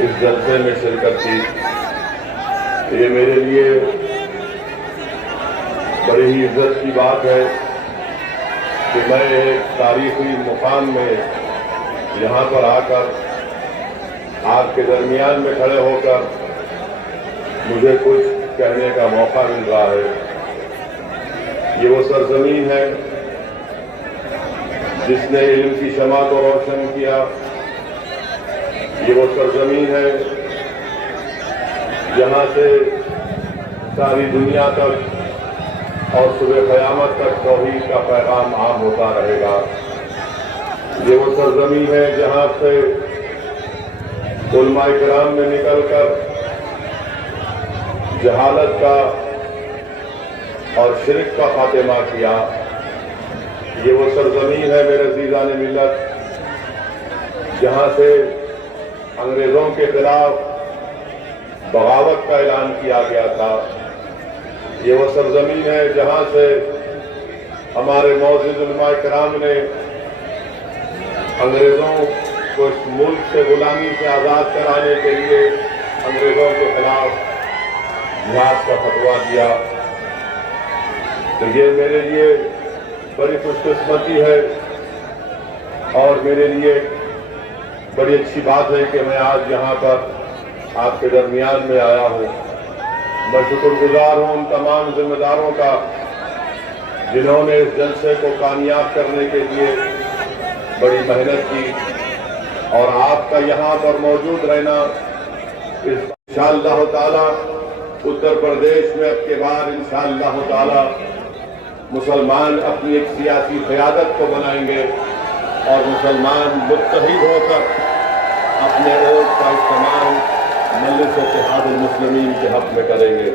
اس جلسے میں شرکت کی۔ یہ میرے لیے بڑی ہی عزت کی بات ہے کہ میں ایک تاریخی مقام میں یہاں پر آ کر آپ کے درمیان میں کھڑے ہو کر مجھے کچھ کہنے کا موقع مل رہا ہے۔ یہ وہ سرزمین ہے جس نے علم کی شمع کو روشن کیا۔ یہ وہ سرزمین ہے جہاں سے ساری دنیا تک اور صبح قیامت تک توحید کا پیغام عام ہوتا رہے گا۔ یہ وہ سرزمین ہے جہاں سے علماء کرام نے نکل کر جہالت کا اور شرک کا خاتمہ کیا۔ یہ وہ سرزمین ہے میرے عزیزان ملت جہاں سے انگریزوں کے خلاف بغاوت کا اعلان کیا گیا تھا۔ یہ وہ سرزمین ہے جہاں سے ہمارے معزز علماء کرام نے انگریزوں کو اس ملک سے غلامی سے آزاد کرانے کے لیے انگریزوں کے خلاف جہاد کا فتویٰ دیا۔ تو یہ میرے لیے بڑی خوش قسمتی ہے اور میرے لیے بڑی اچھی بات ہے کہ میں آج یہاں پر آپ کے درمیان میں آیا ہوں۔ میں شکر گزار ہوں ان تمام ذمہ داروں کا جنہوں نے اس جلسے کو کامیاب کرنے کے لیے بڑی محنت کی، اور آپ کا یہاں پر موجود رہنا انشاءاللہ تعالی اتر پردیش میں اب کے بعد انشاءاللہ تعالی مسلمان اپنی ایک سیاسی قیادت کو بنائیں گے اور مسلمان متحد ہو کر اپنے ووٹ کا استعمال مجلس اتحاد المسلمین کے حق میں کریں گے۔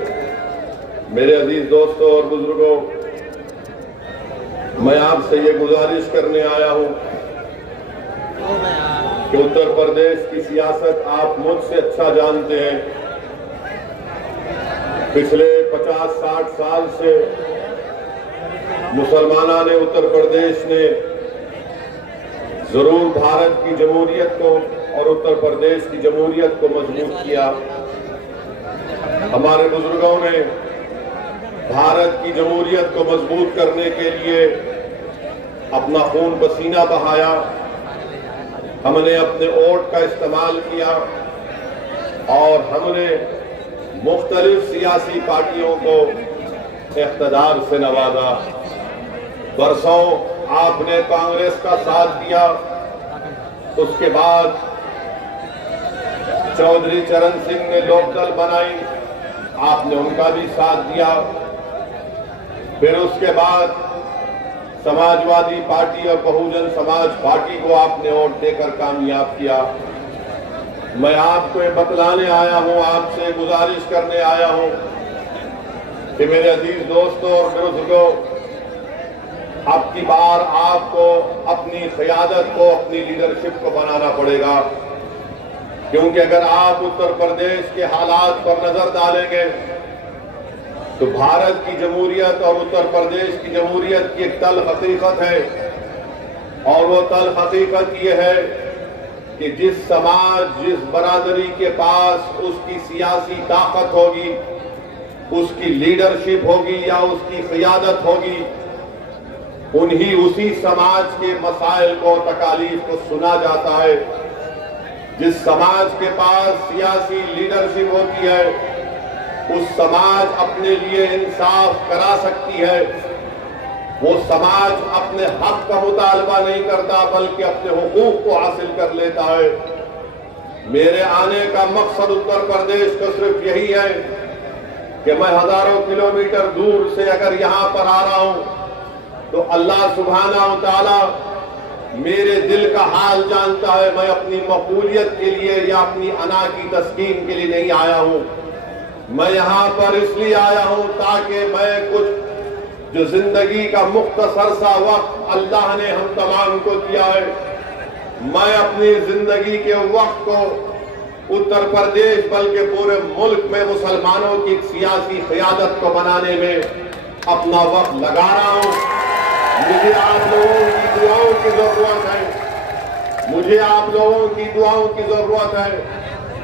میرے عزیز دوستوں اور بزرگوں، میں آپ سے یہ گزارش کرنے آیا ہوں کہ اتر پردیش کی سیاست آپ مجھ سے اچھا جانتے ہیں۔ پچھلے 50-60 سال سے مسلمانان اتر پردیش نے ضرور بھارت کی جمہوریت کو اور اتر پردیش کی جمہوریت کو مضبوط کیا۔ ہمارے بزرگوں نے بھارت کی جمہوریت کو مضبوط کرنے کے لیے اپنا خون پسینہ بہایا۔ ہم نے اپنے ووٹ کا استعمال کیا اور ہم نے مختلف سیاسی پارٹیوں کو اقتدار سے نوازا۔ برسوں آپ نے کانگریس کا ساتھ دیا، اس کے بعد چودھری چرن سنگھ نے لوک دل بنائی، آپ نے ان کا بھی ساتھ دیا۔ پھر اس کے بعد سماجوادی پارٹی اور بہوجن سماج پارٹی کو آپ نے ووٹ دے کر کامیاب کیا۔ میں آپ کو یہ بتلانے آیا ہوں، آپ سے گزارش کرنے آیا ہوں کہ میرے عزیز دوستوں اور بزرگوں، اب کی بار آپ کو اپنی قیادت کو، اپنی لیڈرشپ کو بنانا پڑے گا، کیونکہ اگر آپ اتر پردیش کے حالات پر نظر ڈالیں گے تو بھارت کی جمہوریت اور اتر پردیش کی جمہوریت کی ایک تلخ حقیقت ہے، اور وہ تلخ حقیقت یہ ہے کہ جس سماج، جس برادری کے پاس اس کی سیاسی طاقت ہوگی، اس کی لیڈرشپ ہوگی یا اس کی قیادت ہوگی، اسی سماج کے مسائل کو، تکالیف کو سنا جاتا ہے۔ جس سماج کے پاس سیاسی لیڈرشپ ہوتی ہے، اس سماج اپنے لیے انصاف کرا سکتی ہے۔ وہ سماج اپنے حق کا مطالبہ نہیں کرتا بلکہ اپنے حقوق کو حاصل کر لیتا ہے۔ میرے آنے کا مقصد اتر پردیش کا صرف یہی ہے کہ میں ہزاروں کلومیٹر دور سے اگر یہاں پر آ رہا ہوں تو اللہ سبحانہ و تعالی میرے دل کا حال جانتا ہے۔ میں اپنی مقبولیت کے لیے یا اپنی انا کی تسکین کے لیے نہیں آیا ہوں، میں یہاں پر اس لیے آیا ہوں تاکہ میں کچھ جو زندگی کا مختصر سا وقت اللہ نے ہم تمام کو دیا ہے، میں اپنی زندگی کے وقت کو اتر پردیش بلکہ پورے ملک میں مسلمانوں کی سیاسی قیادت کو بنانے میں اپنا وقت لگا رہا ہوں۔ مجھے آپ لوگوں کی دعاؤں کی ضرورت ہے، مجھے آپ لوگوں کی دعاؤں کی ضرورت ہے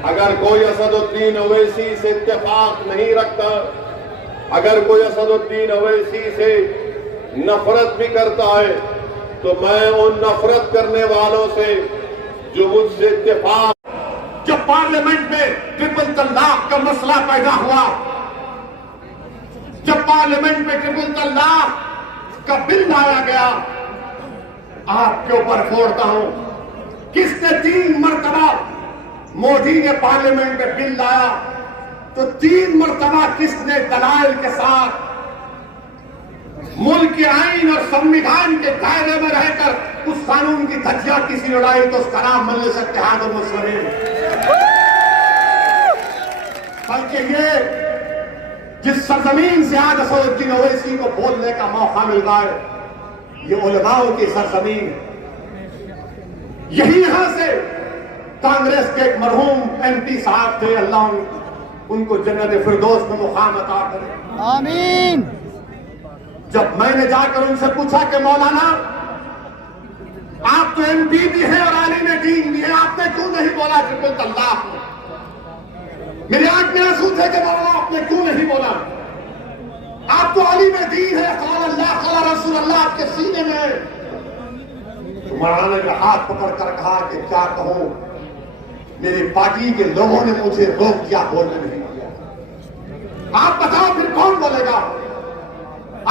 اگر کوئی اسد الدین اویسی سے اتفاق نہیں رکھتا، اگر کوئی اسد الدین اویسی سے نفرت بھی کرتا ہے، تو میں ان نفرت کرنے والوں سے جو مجھ سے اتفاق، جب پارلیمنٹ میں ٹرپل طلاق کا مسئلہ پیدا ہوا، جب پارلیمنٹ میں ٹرپل طلاق کا بل لایا گیا، آپ کے اوپر چھوڑتا ہوں، کس نے 3 مرتبہ مودی نے پارلیمنٹ میں بل لایا تو 3 مرتبہ کس نے دلائل کے ساتھ ملک کے آئین اور سمویدھان کے دائرے میں رہ کر اس قانون کی دھجیاں کسی اڑائی تو اس کا نام مجلس اتحاد المسلمین، بلکہ یہ جس سرزمین سے آج اسد الدین اویسی کو بولنے کا موقع مل رہا ہے، یہ علماء کی سرزمین ہے۔ یہی یہاں سے کانگریس کے ایک مرحوم ایم پی صاحب تھے، اللہ ان کو جنت فردوس میں مقام عطا کرے، آمین۔ جب میں نے جا کر ان سے پوچھا کہ مولانا آپ تو ایم پی بھی ہیں اور عالم دین بھی ہیں، آپ نے کیوں نہیں بولا ٹرپل طلاق؟ میری آنکھ میں آنسو تھے کہ مولانا آپ نے کیوں نہیں بولا؟ آپ تو عالم دین ہے، قال اللہ قال رسول اللہ آپ کے سینے میں ہے۔ مولانا نے ہاتھ پکڑ کر کہا کہ کیا کہوں، میری پارٹی کے لوگوں نے مجھے روک دیا، بولنے نہیں دیا۔ آپ بتاؤ پھر کون بولے گا؟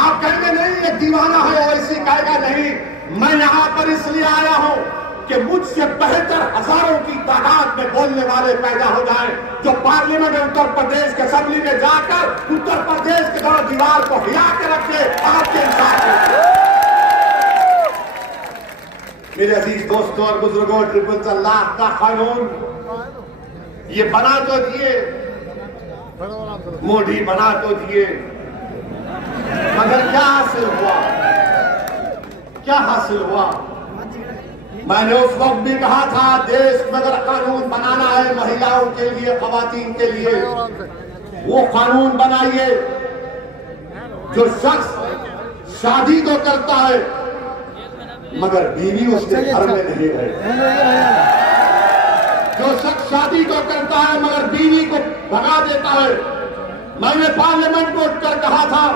آپ کہیں گے نہیں یہ دیوانہ ہے، اویسی کہے گا نہیں، میں یہاں پر اس لیے آیا ہوں کہ مجھ سے بہتر ہزاروں کی تعداد میں بولنے والے پیدا ہو جائیں، جو پارلیمنٹ اتر پردیش کے اسمبلی میں جا کر اتر پردیش کے دور دیوار کو ہلا کے رکھے آپ کے انصاف کو۔ میرے عزیز دوستوں اور بزرگوں، ٹرپل طلاق کا قانون یہ بنا تو دیے، مودی بنا تو دیے، مگر کیا حاصل ہوا؟ کیا حاصل ہوا؟ میں نے اس وقت بھی کہا تھا دیش میں اگر قانون بنانا ہے مہیلاؤں کے لیے، خواتین کے لیے، وہ قانون بنائیے جو شخص شادی تو کرتا ہے مگر بیوی اس کے گھر میں نہیں رہے، جو شخص شادی تو کرتا ہے مگر بیوی کو بھگا دیتا ہے۔ میں نے پارلیمنٹ میں اٹھ کر کہا تھا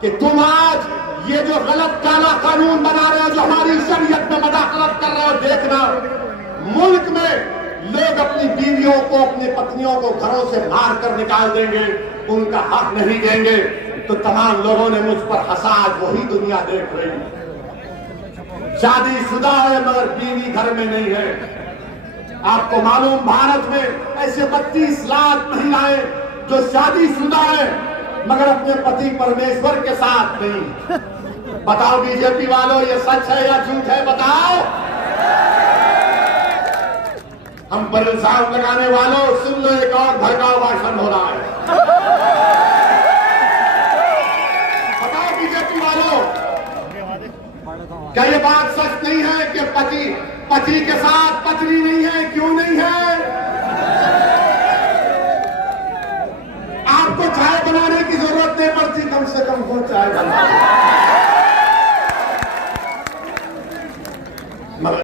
کہ تم آج یہ جو غلط کالا قانون بنا رہے ہو، جو ہماری شریعت میں مداخلت کر رہے ہو، دیکھنا ملک میں لوگ اپنی بیویوں کو، اپنی پتنیوں کو گھروں سے مار کر نکال دیں گے، ان کا حق نہیں دیں گے، تو تمام لوگوں نے مجھ پر ہنسا۔ آج وہی دنیا دیکھ رہی ہے، شادی شدہ ہے مگر بیوی گھر میں نہیں ہے۔ آپ کو معلوم بھارت میں ایسے 32 لاکھ مہیلائیں جو شادی شدہ ہیں مگر اپنے پتی پرمیشور کے ساتھ نہیں۔ بتاؤ بی جے پی والوں یہ سچ ہے یا جھوٹ ہے؟ بتاؤ۔ ہم پر الزام لگانے والوں سن لو، ایک اور بھڑکاؤ بھاشن ہو رہا ہے۔ بتاؤ بی جے پی والوں، کیا یہ بات سچ نہیں ہے کہ پتی کے ساتھ